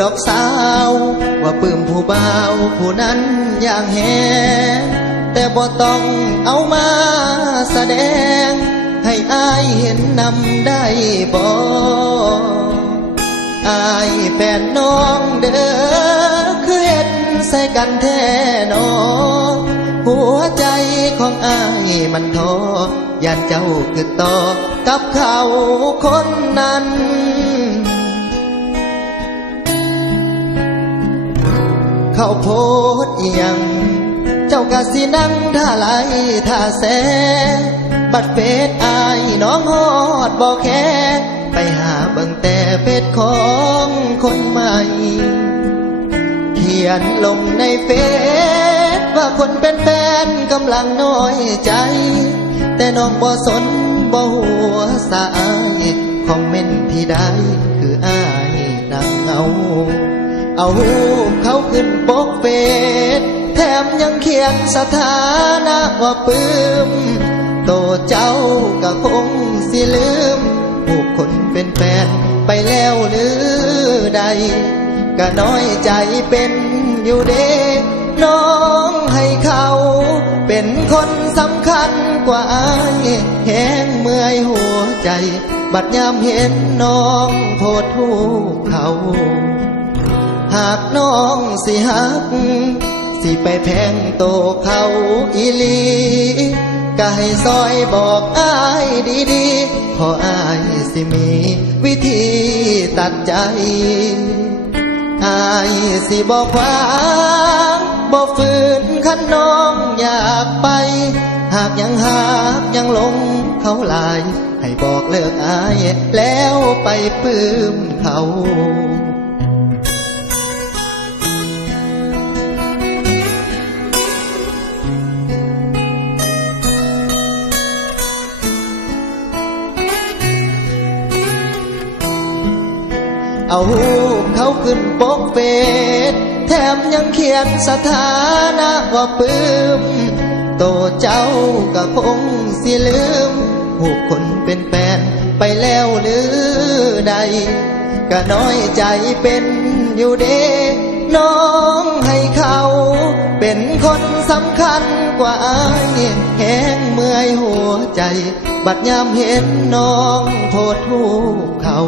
ดอกสาวว่าปลื้มผู้บ่าวผู้นั้นอย่างแหงแต่บ่ต้องเอามาแสดงให้อายเห็นนำได้บ่อายแฟนน้องเด้อคือเฮ็ดใส่กันแท้นอหัวใจของอายมันท้อย่านเจ้าคือต่อกับเขาคนนั้นเขาโพดเอียงเจ้ากะสินั่งท่าไหลท่าแสบัดเฟซอายน้องฮอดบ่แค่ไปหาเบิ่งแต่เฟซของคนใหม่เขียนลงในเฟซว่าคนเป็นแฟนกำลังน้อยใจแต่น้องบ่สนบ่หัวสายคอมเมนต์ที่ได้คืออายนั่งเอาเขาขึ้นปกเฟซแถมยังเขียนสถานะว่าปลื้มโตเจ้าก็คงสิลืมผู้คนเป็นแฟนไปแล้วหรือใดก็น้อยใจเป็นอยู่เด้น้องให้เขาเป็นคนสำคัญกว่าอายแห้งเมื่อยหัวใจบัดยามเห็นน้องโทษทุกเขาหากน้องสิหักสิไปแพงโตเขาอีหลีก็ให้ซอยบอกอายดีๆพออายสิมีวิธีตัดใจอายสิบอกว่าบ่ฝืนคันน้องอยากไปหากยังหลงเขาหลายให้บอกเลิกอายแล้วไปปลื้มเขาเอาเขาขึ้นปกเฟซแถมยังเขียนสถานะว่าปลื้มโตเจ้าก็คงสิลืมผู้คนเป็นแฟนไปแล้วหรือใดก็น้อยใจเป็นอยู่เด้น้องให้เขาเป็นคนสำคัญกว่าอายแห้งเมื่อยหัวใจบัดยามเห็นน้องโทษทุกเขา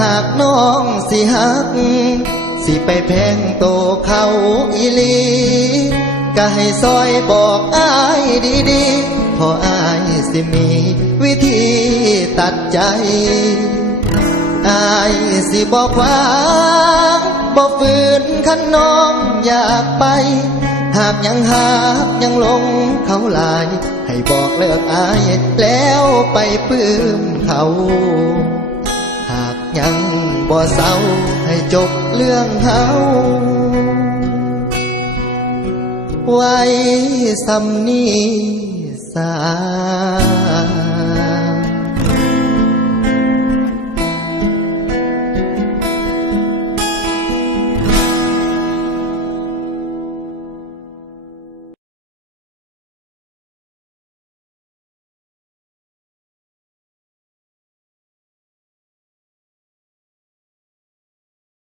หากน้องสิหักสิไปแพงโตเขาอีหลีก็ให้ซอยบอกอายดีๆพออายสิมีวิธีตัดใจอายสิบอกว่าบ่ฝืนคันน้องอยากไปหากยังหลงเขาหลายให้บอกเลิกอายแล้วไปปลื้มเขาหากยังบ่เศร้าให้จบเรื่องเฮาไว้สำนี้สา